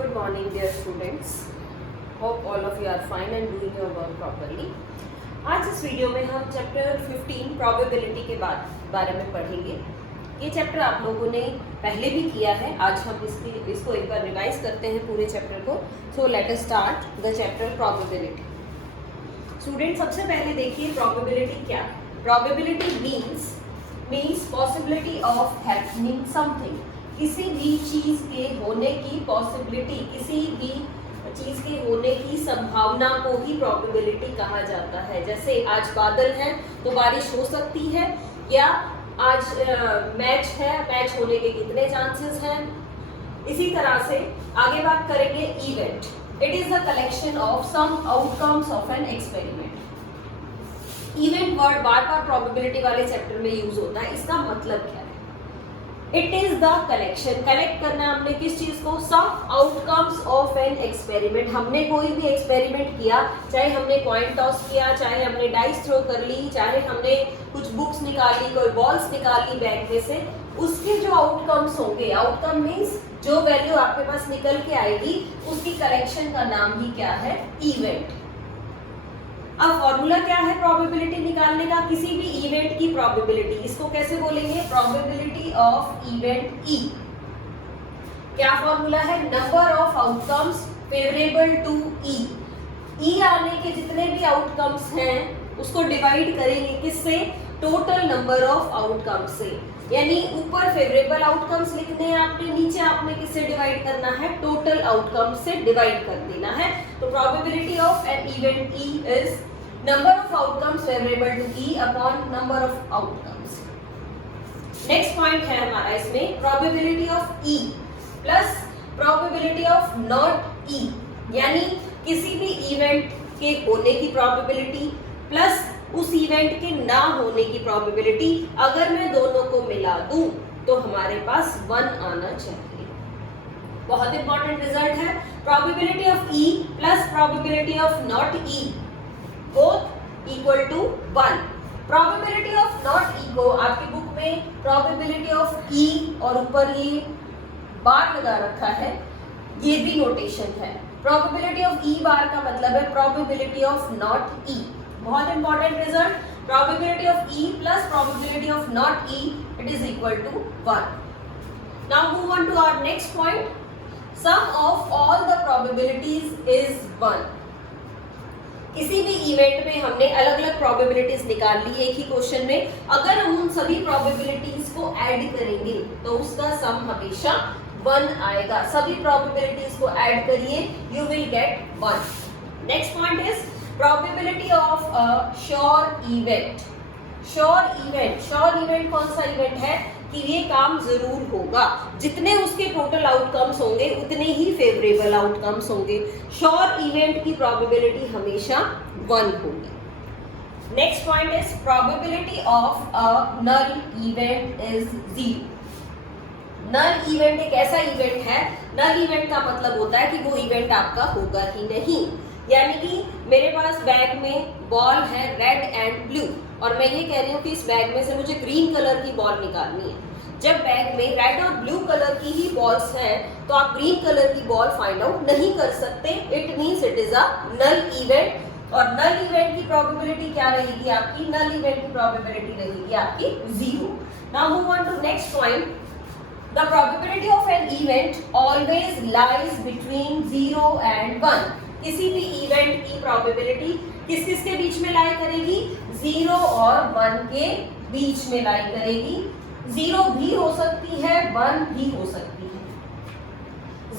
Good morning, dear students. Hope all of you are fine and doing your work properly. आज इस video में हम chapter 15 probability के बारे में पढ़ेंगे। ये चैप्टर आप लोगों ने पहले भी किया है, आज हम इसको एक बार रिवाइज करते हैं पूरे चैप्टर को। So let us start the chapter probability. Student, सबसे पहले देखिए प्रोबेबिलिटी क्या है। Probability means possibility of happening something. किसी भी चीज के होने की पॉसिबिलिटी, किसी भी चीज के होने की संभावना को ही प्रोबेबिलिटी कहा जाता है। जैसे आज बादल है तो बारिश हो सकती है, या आज मैच है, मैच होने के कितने चांसेस हैं। इसी तरह से आगे बात करेंगे event. It is the collection of some outcomes of an experiment. Event word बार बार प्रोबेबिलिटी वाले चैप्टर में यूज होता है। इसका मतलब क्या है? It is the collection, collect करना हमने किस चीज को, some outcomes of an experiment. हमने कोई भी एक्सपेरिमेंट किया, चाहे हमने कॉइन टॉस किया, चाहे हमने डाइस थ्रो कर ली, चाहे हमने कुछ बुक्स निकाली, कोई बॉल्स निकाली बैग में से, उसके जो आउटकम्स होंगे, आउटकम मीन्स जो वैल्यू आपके पास निकल के आएगी, उसकी कलेक्शन का नाम ही क्या है, इवेंट। अब फॉर्मूला क्या है प्रोबेबिलिटी निकालने का, किसी भी इवेंट की प्रोबेबिलिटी, इसको कैसे बोलेंगे, प्रोबेबिलिटी ऑफ इवेंट ई। क्या फॉर्मूला है, number of outcomes favourable to E. E आने के जितने भी आउटकम्स हैं उसको डिवाइड करेंगे किससे, टोटल नंबर ऑफ आउटकम्स से। यानी ऊपर फेवरेबल आउटकम्स लिखने हैं आपने, नीचे आपने किससे डिवाइड करना है, टोटल आउटकम्स से डिवाइड कर देना है। तो probability of an event E is number of outcomes favorable to E upon number of outcomes. Next point है हमारा इसमें probability of E plus probability of not E, यानी किसी भी इवेंट के होने की probability plus उस इवेंट के ना होने की probability। अगर मैं दोनों को मिला दूं तो हमारे पास 1 आना चाहिए। बहुत इंपॉर्टेंट रिजल्ट है। probability of E plus probability of not E both equal to 1। probability of not E को आपकी बुक में probability of E और ऊपर ये बार लगा रखा है, ये भी नोटेशन है। probability of E बार का मतलब है probability of not E। बहुत important result, probability of E plus probability of not E, it is equal to 1। now move on to our next point, sum of all the probabilities is 1। किसी भी event में हमने अलग अलग probabilities निकाल ली एक ही question में। अगर हम उन सभी प्रोबेबिलिटीज को ऐड करेंगे तो उसका सम हमेशा 1 आएगा। सभी प्रोबेबिलिटीज को ऐड करिए, you will get 1। Next point is probability of a sure event. Sure event कौन सा इवेंट है कि ये काम जरूर होगा, जितने उसके टोटल आउटकम्स होंगे उतने ही फेवरेबल आउटकम्स होंगे। श्योर इवेंट की प्रोबेबिलिटी हमेशा 1 होगी। Next point is probability of a null event is 0। Null event एक ऐसा इवेंट है, नल इवेंट का मतलब होता है कि वो इवेंट आपका होगा ही नहीं। यानी कि मेरे पास बैग में बॉल है रेड एंड ब्लू, और मैं ये कह रही हूँ कि इस बैग में से मुझे ग्रीन कलर की बॉल निकालनी है। जब बैग में रेड और ब्लू कलर की ही बॉल्स हैं तो आप ग्रीन कलर की बॉल फाइंड आउट नहीं कर सकते। It means it is a null event. और नल इवेंट की प्रोबेबिलिटी क्या रहेगी आपकी, नल इवेंट की प्रोबेबिलिटी रहेगी आपकी 0। Now move on to next point, the probability of an event always lies between 0 and 1। किसी भी इवेंट की प्रोबेबिलिटी किस किस के बीच में लाई करेगी, 0 और 1 के बीच में लाई करेगी। 0 भी हो सकती है, 1 भी हो सकती है।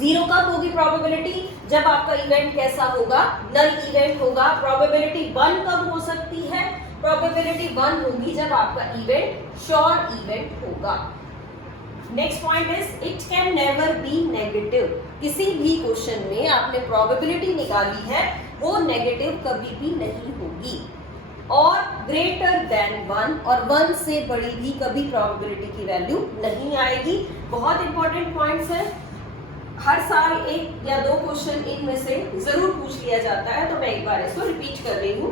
0 कब होगी प्रोबेबिलिटी, जब आपका इवेंट कैसा होगा, नल इवेंट होगा। प्रोबेबिलिटी 1 कब हो सकती है, प्रोबेबिलिटी 1 होगी जब आपका इवेंट श्योर इवेंट होगा। Next point is it can never be negative. किसी भी क्वेश्चन में आपने प्रोबेबिलिटी निकाली है, वो नेगेटिव कभी भी नहीं होगी। और ग्रेटर देन 1 और 1 से बड़ी भी कभी प्रोबेबिलिटी की वैल्यू नहीं आएगी। बहुत इंपॉर्टेंट पॉइंट्स हैं, हर साल एक या 2 क्वेश्चन इनमें से जरूर पूछ लिया जाता है, तो मैं एक बार इसको रिपीट कर रही हूँ।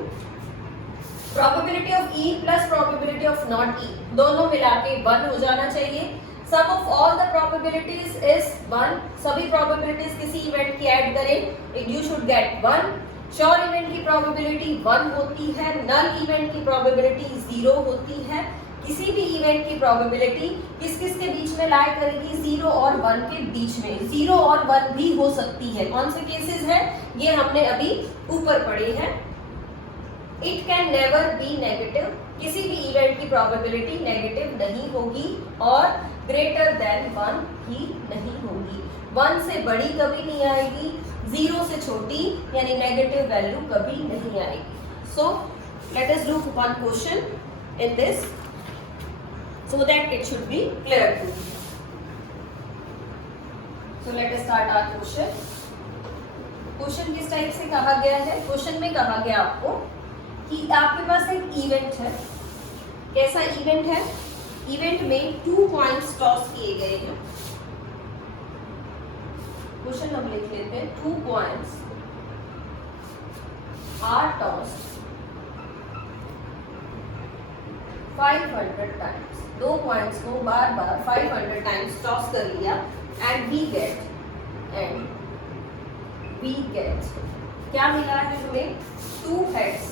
Probability of E plus probability of not E दोनों मिला के 1 हो जाना चाहिए। Sum of all the probabilities is 1। सभी प्रोबेबिलिटीज किसी इवेंट की ऐड करें, you should get 1। Sure event की प्रोबेबिलिटी 1 होती है, नल इवेंट की प्रोबेबिलिटी 0 होती है। किसी भी इवेंट की प्रोबेबिलिटी किस किस के बीच में लाई करेगी, 0 और 1 के बीच में। 0 और 1 भी हो सकती है। कौन से केसेस हैं, ये हमने अभी ऊपर पढ़े हैं। It can never be negative, किसी भी इवेंट की प्रोबेबिलिटी नेगेटिव नहीं होगी और ग्रेटर देन 1 ही नहीं होगी। 1 से बड़ी कभी नहीं आएगी, 0 से छोटी यानी नेगेटिव वैल्यू कभी नहीं आएगी। So let us look one question in this so that it should be clear to you. So let us start our question. Question किस टाइप से कहा गया है, क्वेश्चन में कहा गया आपको कि आपके पास एक इवेंट है। कैसा इवेंट है, इवेंट में 2 पॉइंट्स टॉस किए गए हैं। क्वेश्चन हम लिख लेते हैं, 2 points are tossed 500 times. 2 points को बार बार 500 टाइम्स टॉस कर लिया एंड वी गेट क्या मिला है हमें, 2 हेड्स।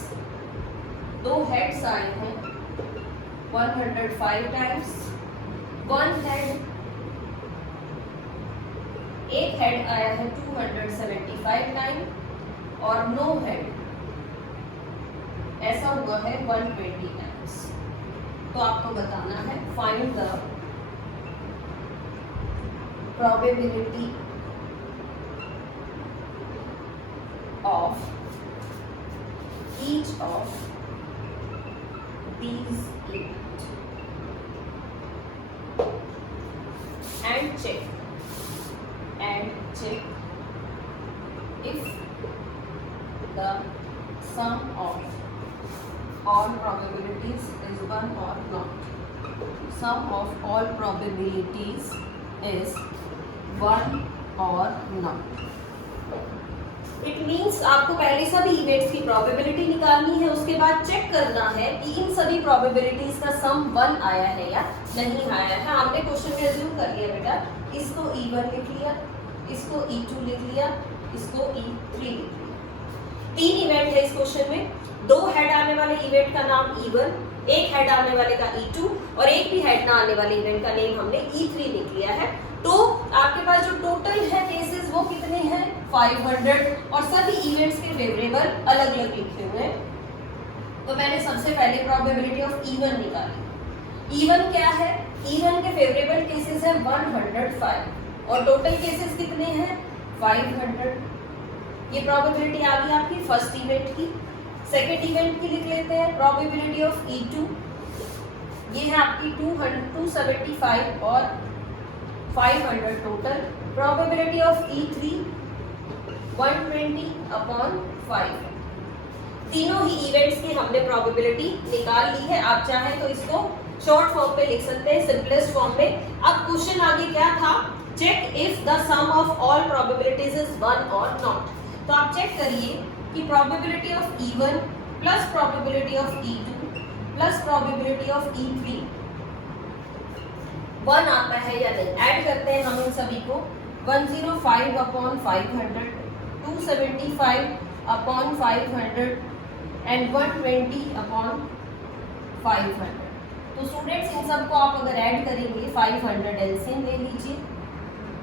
2 हेड्स आए हैं 105 टाइम्स, 1 हेड, एक हेड आया है 275 टाइम और नो हेड ऐसा हुआ है 120 टाइम्स। तो आपको बताना है find the probability of each of these events and check if the sum of all probabilities is 1 or not. Sum of all probabilities is 1 or not. It means आपको पहले सभी इवेंट्स की प्रोबेबिलिटी निकालनी है, उसके बाद चेक करना है कि इन सभी प्रोबेबिलिटीज का सम 1 आया है या नहीं आया है। आपने क्वेश्चन में अज्यूम कर लिया बेटा, इसको E1 लिख लिया, इसको E2 लिख लिया, इसको E3 लिख लिया। 3 इवेंट है इस क्वेश्चन में। 2 हेड आने वाले इवेंट का नाम E1, एक हेड आने वाले का E2 और एक भी हेड ना आने वाले इवेंट का नेम हमने E3 लिख लिया है। तो आपके पास जो टोटल है केसेस वो कितने हैं, 500 और सभी इवेंट्स के फेवरेबल अलग अलग लिखे हुए हैं। तो मैंने सबसे पहले प्रोबेबिलिटी ऑफ E1 निकाली। E1 क्या है, E1 के फेवरेबल केसेस है 105 और टोटल केसेस कितने हैं 500। ये प्रोबेबिलिटी आ गई आपकी फर्स्ट इवेंट की। सेकेंड इवेंट की लिख लेते हैं, प्रोबेबिलिटी ऑफ E2 ये है आपकी 275 और 500 टोटल। Probability of E3 120/5। तीनों ही इवेंट्स की हमने प्रोबेबिलिटी निकाल ली है। आप चाहें तो इसको शॉर्ट फॉर्म पे लिख सकते हैं, सिंपलेस्ट फॉर्म में। अब क्वेश्चन आगे क्या था, check if the sum of all probabilities is 1 और नॉट। तो आप चेक करिए कि probability of E1 plus probability of E2 plus probability of E3 1 आता है या नहीं। ऐड करते हैं हम इन सभी को, 105/500, 275/500 एंड 120/500। तो स्टूडेंट्स इन सबको आप अगर ऐड करेंगे 500 एलसीएम ले लीजिए,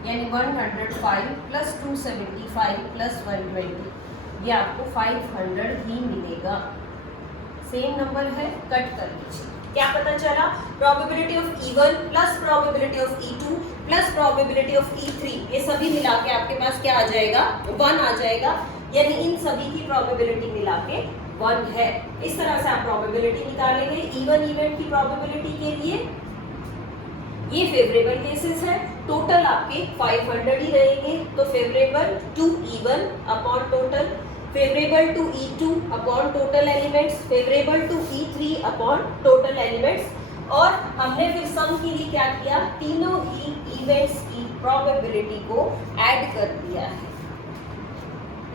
यानी 105 प्लस 275 प्लस 120, ये आपको 500 ही मिलेगा। सेम नंबर है, कट कर लीजिए। क्या पता चला, probability of E1 plus probability of E2 plus probability of E3 ये सभी मिला के आपके पास क्या आ जाएगा, 1 आ जाएगा। यानी इन सभी की प्रोबेबिलिटी मिला के 1 है। इस तरह से आप प्रोबेबिलिटी निकालेंगे। E1 इवेंट की प्रोबेबिलिटी के लिए ये फेवरेबल केसेस है, टोटल आपके 500 ही रहेंगे। तो favourable to E1 upon total, favourable to E2 upon total elements, favourable to E3 upon total elements. और हमने फिर सम के लिए क्या किया, तीनों ही इवेंट्स की प्रोबेबिलिटी को ऐड कर दिया है।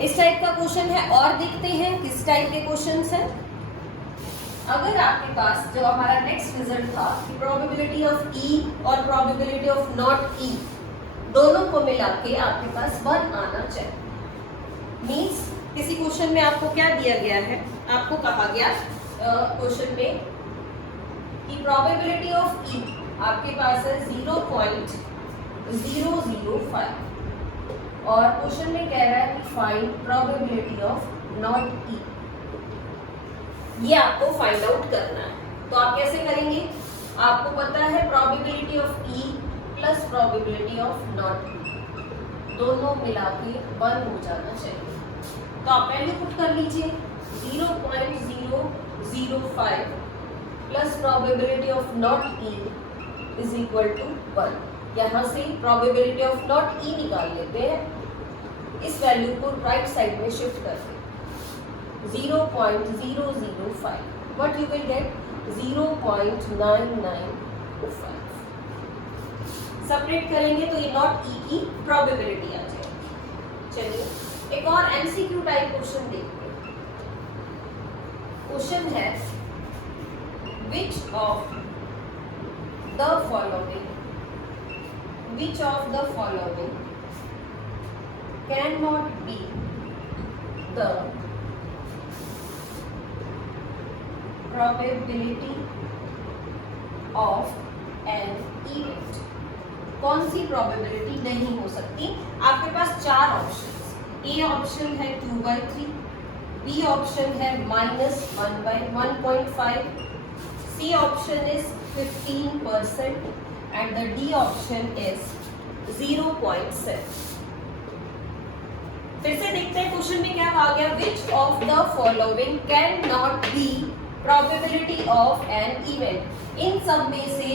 इस टाइप का क्वेश्चन है। और देखते हैं किस टाइप के क्वेश्चंस हैं। अगर आपके पास जो हमारा नेक्स्ट रिजल्ट था कि प्रोबेबिलिटी ऑफ ई और प्रोबेबिलिटी ऑफ नॉट ई दोनों को मिला के आपके पास 1 आना चाहिए। मीन्स किसी क्वेश्चन में आपको क्या दिया गया है, आपको कहा गया क्वेश्चन में कि प्रोबेबिलिटी ऑफ ई आपके पास है 0.005 और क्वेश्चन में कह रहा है कि फाइंड प्रोबेबिलिटी ऑफ नॉट ई। ये आपको फाइंड आउट करना है। तो आप कैसे करेंगे, आपको पता है probability of E plus probability of not E दोनों मिला के 1 हो जाना चाहिए। तो आप पहले पुट कर लीजिए 0.005 plus probability of not E is equal to 1। यहाँ से प्रोबेबिलिटी ऑफ नॉट ई निकाल लेते हैं, इस वैल्यू को राइट साइड में शिफ्ट कर दें 0.005, what you will get 0.9905। Separate करेंगे तो ये नॉट ई की प्रोबेबिलिटी आ जाएगी। चलिए एक और एमसीक्यू टाइप क्वेश्चन देखते हैं। क्वेश्चन है which of the following cannot be the probability of an event। कौन सी प्रोबेबिलिटी नहीं हो सकती? आपके पास 4 ऑप्शन। ए ऑप्शन है 2/3, बी ऑप्शन है -1/1.5, C option is 15% and the D option is 0.7। फिर से देखते हैं क्वेश्चन में क्या कहा गया, which of the following cannot be probability of an event। इन सब में से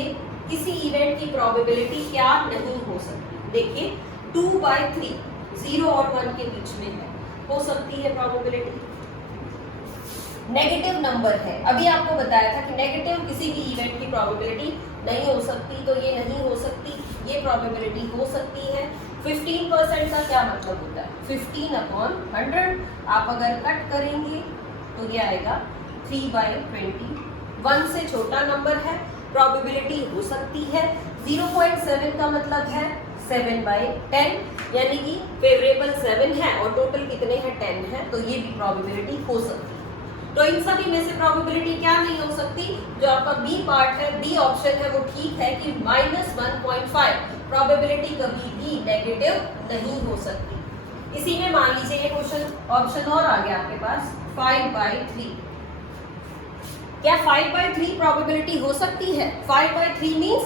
किसी इवेंट की प्रोबेबिलिटी क्या नहीं हो सकती? देखिए 2/3 0 और 1 के बीच में है, हो सकती है प्रोबेबिलिटी। नेगेटिव नंबर है, अभी आपको बताया था कि नेगेटिव किसी भी इवेंट की प्रोबेबिलिटी नहीं हो सकती, तो ये नहीं हो सकती, ये प्रोबेबिलिटी हो सकती है। 15% का क्या मतलब होता है? 15/100। आप अगर कट करेंगे तो ये आएगा 3/20। 1 से छोटा नंबर है, प्रोबेबिलिटी हो सकती है। 0.7 का मतलब है 7/10, यानी कि फेवरेबल 7 है और टोटल कितने हैं 10 है, तो ये भी प्रोबेबिलिटी हो सकती है। तो इन सभी में से प्रोबेबिलिटी क्या नहीं हो सकती? जो आपका बी पार्ट है, बी ऑप्शन है, वो ठीक है कि -1.5 प्रोबेबिलिटी कभी भी नेगेटिव नहीं हो सकती। इसी में मान लीजिए ये क्वेश्चन ऑप्शन और आ गया आपके पास 5/3। क्या 5/3 प्रोबेबिलिटी हो सकती है? 5/3 मींस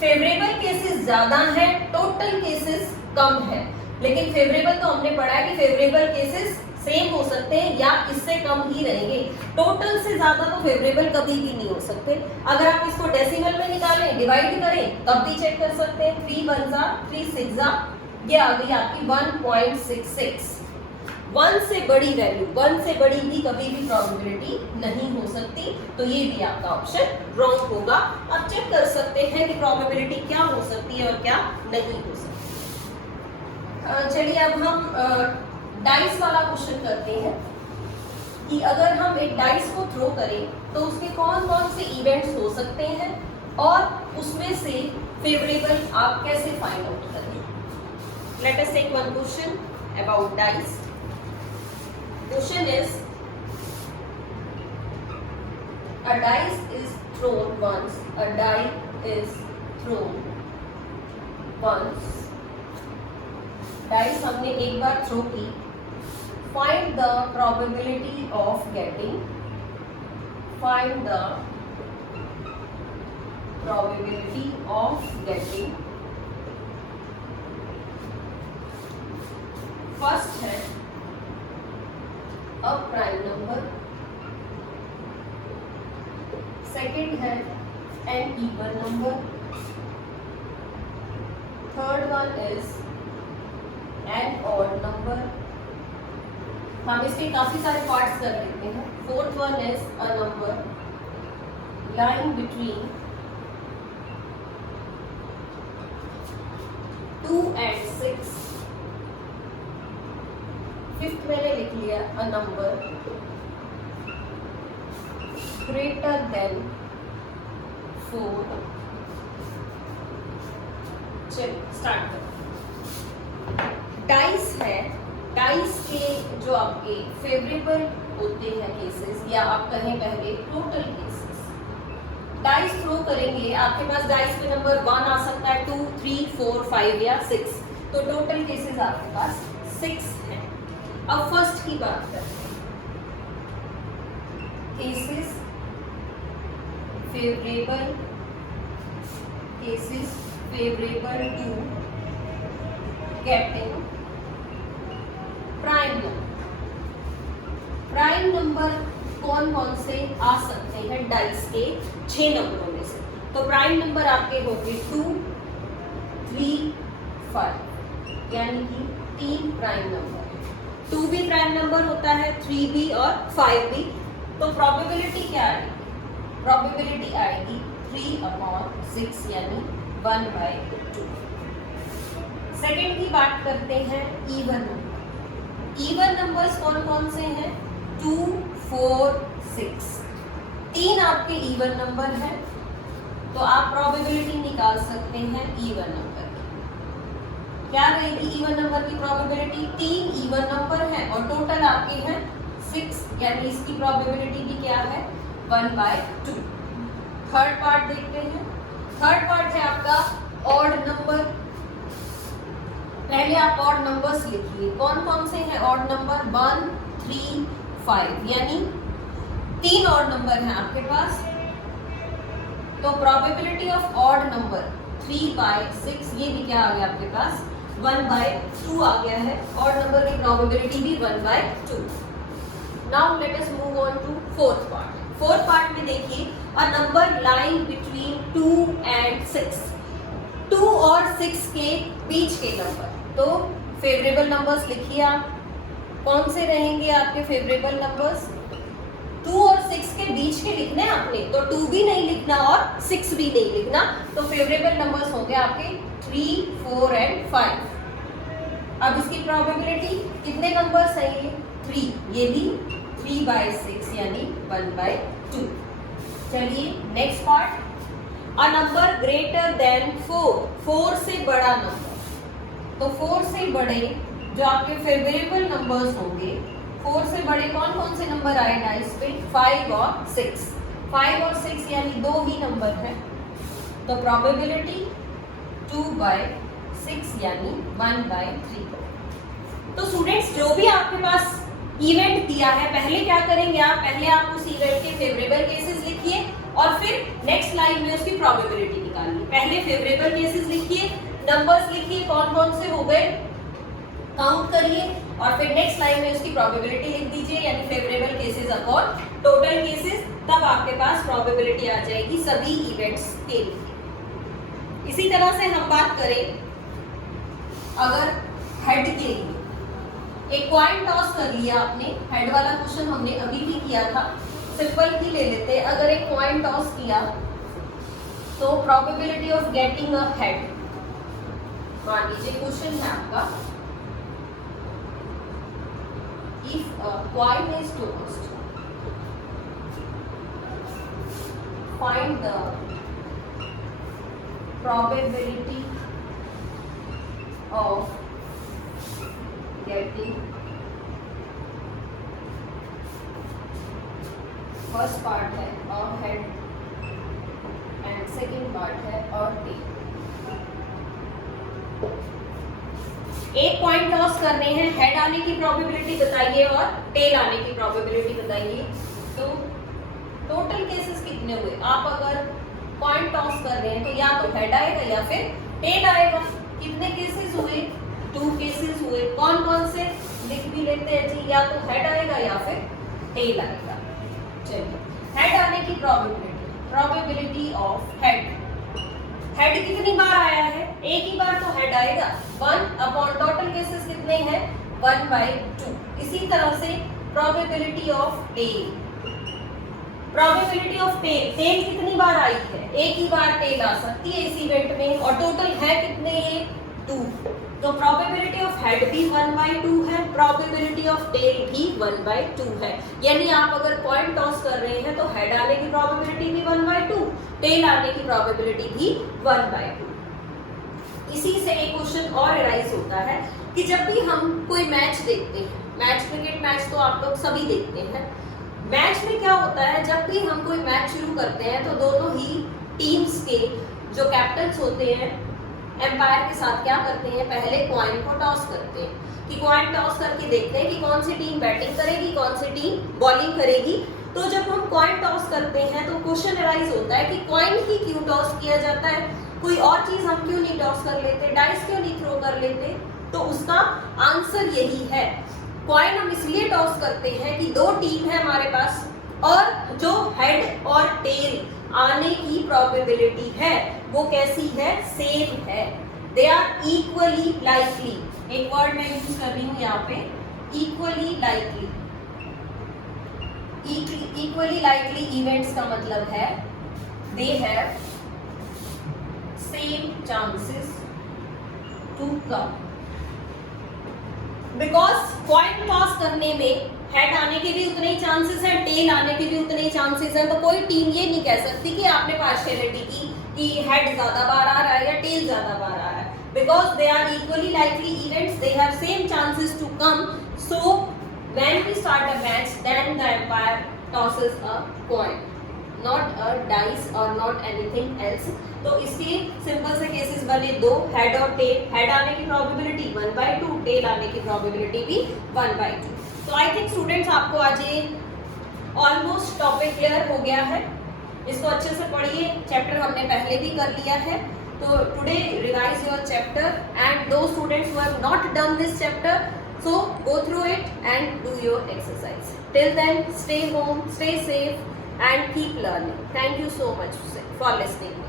फेवरेबल केसेस ज्यादा है, टोटल केसेस कम है। लेकिन फेवरेबल तो हमने पढ़ा है कि फेवरेबल केसेस सेम हो सकते हैं या इससे कम ही रहेंगे, टोटल से ज्यादा तो फेवरेबल कभी भी नहीं हो सकते। अगर आप इसको डेसिमल में निकालें, डिवाइड करें, तब भी चेक कर सकते हैं। 3 1 3 6 ये आ गई आपकी 1.66। 1 से बड़ी वैल्यू, 1 से बड़ी भी कभी भी प्रोबेबिलिटी नहीं हो सकती, तो ये भी आपका ऑप्शन रॉन्ग होगा। अब चेक कर सकते हैं कि प्रोबेबिलिटी क्या हो सकती है और क्या नहीं हो सकती। चलिए अब हम डाइस वाला क्वेश्चन करते हैं कि अगर हम एक डाइस को थ्रो करें तो उसके कौन कौन से इवेंट्स हो सकते हैं और उसमें से फेवरेबल आप कैसे फाइंड आउट करें। Let us take one question about dice. Question is a dice is thrown once, a die is thrown once। Dice हमने एक बार थ्रो की। Find the probability of getting, find the probability of getting. First है a prime number, second है an even number, third one is an odd number. हम इसके काफी सारे पार्ट्स कर लेते हैं। Fourth one is a number lying between 2 and 6। Fifth मैंने लिख लिया अ नंबर ग्रेटर देन 4। चलिए स्टार्ट करें। डाइस है, डाइस के जो आपके फेवरेबल होते हैं केसेस, या आप कहें पहले टोटल केसेस, डाइस थ्रो करेंगे, आपके पास डाइस पे नंबर 1 आ सकता है, 2, 3, 4, 5 या 6, तो टोटल केसेस आपके पास 6 हैं। अब फर्स्ट की बात करते हैं, cases favourable, cases favourable to getting prime number. Prime number कौन कौन से आ सकते हैं डाइस के 6 नंबरों में से? तो प्राइम नंबर आपके होंगे 2, 3, 5, यानी कि 3 प्राइम नंबर। 2 भी प्राइम नंबर होता है, 3 भी और 5 भी। तो प्रोबेबिलिटी क्या आएगी? प्रोबेबिलिटी आएगी 3/6 यानी 1/2। सेकेंड की बात करते हैं इवन नंबर। इवन नंबर्स कौन कौन से हैं? 2, 4, 6, 3 आपके इवन नंबर है, तो आप प्रोबेबिलिटी निकाल सकते हैं इवन नंबर की। क्या रहेगी इवन नंबर की प्रोबेबिलिटी? 3 इवन नंबर है और टोटल आपके हैं 6, यानी इसकी प्रोबेबिलिटी भी क्या है? 1/2। थर्ड पार्ट देखते हैं। थर्ड पार्ट है आपका ऑड नंबर। पहले आप ऑड नंबर्स लिखिए, कौन कौन से हैं ऑड नंबर? 1, 3, 5, यानी 3 ऑड नंबर हैं आपके पास। तो प्रोबेबिलिटी ऑफ ऑड नंबर 3/6, ये भी क्या आ गया आपके पास? 1/2 आ गया है। ऑड नंबर की प्रोबेबिलिटी भी 1/2। Now let us move on to fourth part. Fourth part में देखिए, a number lying between 2 and 6, 2 और 6 के बीच के नंबर। तो फेवरेबल नंबर्स लिखिए आप, कौन से रहेंगे आपके फेवरेबल नंबर्स? 2 और 6 के बीच के लिखने आपने, तो 2 भी नहीं लिखना और 6 भी नहीं लिखना। तो फेवरेबल नंबर्स होंगे आपके 3, 4 and 5। अब इसकी प्रोबेबिलिटी कितने नंबर्स हैं ये? 3, ये भी 3/6 यानी 1/2। चलिए next part, a number greater than 4, 4 से बड़ा नंबर। तो 4 से बड़े जो आपके फेवरेबल नंबर्स होंगे, 4 से बड़े कौन कौन से नंबर आए डाइस पे? 5 और 6। 5 और 6 यानी 2 ही नंबर है, तो प्रोबेबिलिटी 2/6 यानी 1/3। तो स्टूडेंट्स, जो भी आपके पास इवेंट दिया है, पहले क्या करेंगे आप? पहले आप उस इवेंट के फेवरेबल केसेस लिखिए और फिर नेक्स्ट लाइन में उसकी प्रोबेबिलिटी निकालिए। पहले फेवरेबल केसेस लिखिए, नंबर्स लिखिए कौन कौन से हो गए, काउंट करिए, और फिर नेक्स्ट लाइन में उसकी प्रोबेबिलिटी लिख दीजिए, यानी favourable cases upon total cases. तब आपके पास प्रोबेबिलिटी आ जाएगी सभी इवेंट्स के लिए। इसी तरह से हम बात करें अगर हेड के लिए, एक कॉइन टॉस कर लिया आपने, हेड वाला क्वेश्चन हमने अभी भी किया था, सिंपल ही ले लेते। अगर एक कॉइन टॉस किया तो probability of getting a head, मान लीजिए क्वेश्चन है आपका, if a coin is tossed find the probability of getting, first part है और हेड एंड सेकेंड पार्ट है और टेल। एक पॉइंट टॉस करने हैं, हेड आने की प्रोबेबिलिटी बताइए और टेल आने की प्रोबेबिलिटी बताइए। तो टोटल केसेस कितने हुए? आप अगर पॉइंट टॉस कर रहे हैं तो या तो हेड आएगा या फिर टेल आएगा। कितने केसेस हुए? 2 केसेस हुए। कौन कौन से लिख भी लेते हैं जी, या तो हेड आएगा या फिर टेल आएगा। चलिए, हेड आने की प्रोबेबिलिटी ऑफ हेड, हेड कितनी बार आया है? एक ही बार तो हेड आएगा, 1 अपॉन टोटल केसेस कितने हैं? 1/2। इसी तरह से probability of tail, probability of tail, tail कितनी बार आई है? एक ही बार टेल आ सकती है इस इवेंट में, और टोटल है कितने? ये 2। तो प्रोबेबिलिटी ऑफ हेड भी 1/2 है, प्रोबेबिलिटी ऑफ टेल भी 1/2 है। यानी आप अगर कॉइन टॉस कर रहे हैं तो हेड आने की प्रोबेबिलिटी भी 1/2, टेल आने की प्रोबेबिलिटी भी 1/2। इसी से एक क्वेश्चन और अराइज होता है कि जब भी हम कोई मैच देखते हैं, मैच क्रिकेट मैच तो आप लोग सभी देखते हैं, मैच में क्या होता है जब भी हम कोई मैच शुरू करते हैं तो दोनों ही टीम्स के जो कैप्टन्स होते हैं एम्पायर के साथ क्या करते हैं, पहले कॉइन को टॉस करते हैं कि कॉइन टॉस करके देखते हैं कि कौन सी टीम बैटिंग करेगी, कौन सी टीम बॉलिंग करेगी। तो जब हम कॉइन टॉस करते हैं तो क्वेश्चन अराइज होता है कि कॉइन ही क्यों टॉस किया जाता है, कोई और चीज हम क्यों नहीं टॉस कर लेते, डाइस क्यों नहीं थ्रो कर लेते। तो उसका आंसर यही है, कॉइन हम इसलिए टॉस करते हैं कि दो टीम है हमारे पास और जो हेड और टेल आने की प्रोबेबिलिटी है वो कैसी है, सेम है, दे आर इक्वली लाइकली। एक वर्ड मैं यूज कर रही हूं यहाँ पे, equally likely. Equally likely events का मतलब है they have same chances to come. Because coin toss करने में हेड आने के भी उतने ही चांसेस हैं, टेल आने के भी उतने ही चांसेस हैं। तो कोई टीम ये नहीं कह सकती कि आपने पार्शियलिटी की कि हेड ज्यादा बार आ रहा है या टेल ज्यादा बार आ रहा है, because they are equally likely events, they have same chances to come. So when we start a match then the umpire tosses a coin, not a dice और नॉट एनीथिंग एल्स। तो इसके simple से cases बने दो, head और tell, head आने की probability 1/2, tell आने की प्रोबेबिलिटी भी 1/2। तो आई थिंक स्टूडेंट्स आपको आज ये ऑलमोस्ट टॉपिक क्लियर हो गया है, इसको अच्छे से पढ़िए, चैप्टर हमने पहले भी कर लिया है। तो today revise your chapter and दो students who have not done this chapter, so go through it and do your exercise. Till then, stay home, stay safe and keep learning. Thank you so much for listening.